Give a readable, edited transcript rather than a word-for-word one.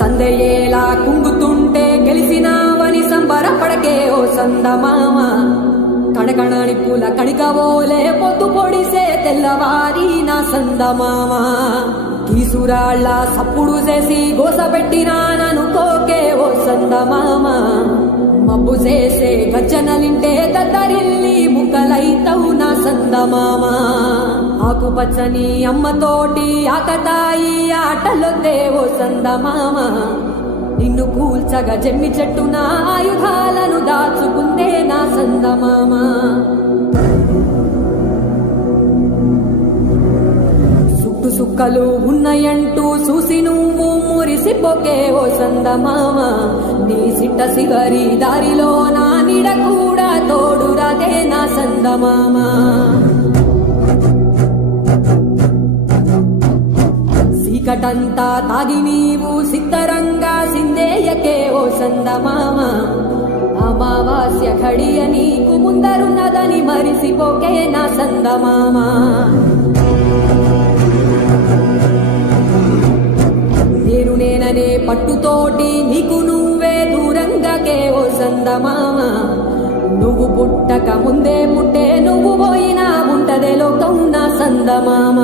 సందేయేలా కుంగుతుంటే గెలిసినావని సంబరపడకే ఓ సందమామ కణకణాని పూల కణికవోలే పొద్దు పొడిసే తెల్లవారి నా సందమామ కీసురాళ్ళ సప్పుడు చేసి గోసబెట్టినాననుకోకే ఓ సందమామ మబ్బు చేసే గజ్జనలింటే దద్దరిల్లి ముక్కలైతవు నా సందమామ ఆకుపచ్చని అమ్మతోటి ఆకతాయి ఆటలొద్దే ఓ సందమామ నిన్ను కూల్చగా జమ్మి చెట్టున ఆయుధాలను దాచుకుందే నా సందమామ సుట్టు సుక్కలు ఉన్నాయంటూ చూసి నువ్వు మురిసిపోకే ఓ సందమామ నీ సిట్ట సిగరి దారిలో నా నీడ కూడా తోడురాదే నా సందమామ చీకటంతా తాగి నీవు సిద్ధరంగా సిందేయకే ఓ సందమామ అమావాస్య ఘడియ నీకు ముందరున్నదని మరిసిపోకే నా సందమామ నేననే పట్టుతోటి నీకు నువ్వే దూరంగాకే ఓ సందమామ నువ్వు పుట్టక ముందే పుట్టే నువ్వు పోయినా ఉంటదే లోకం నా సందమామ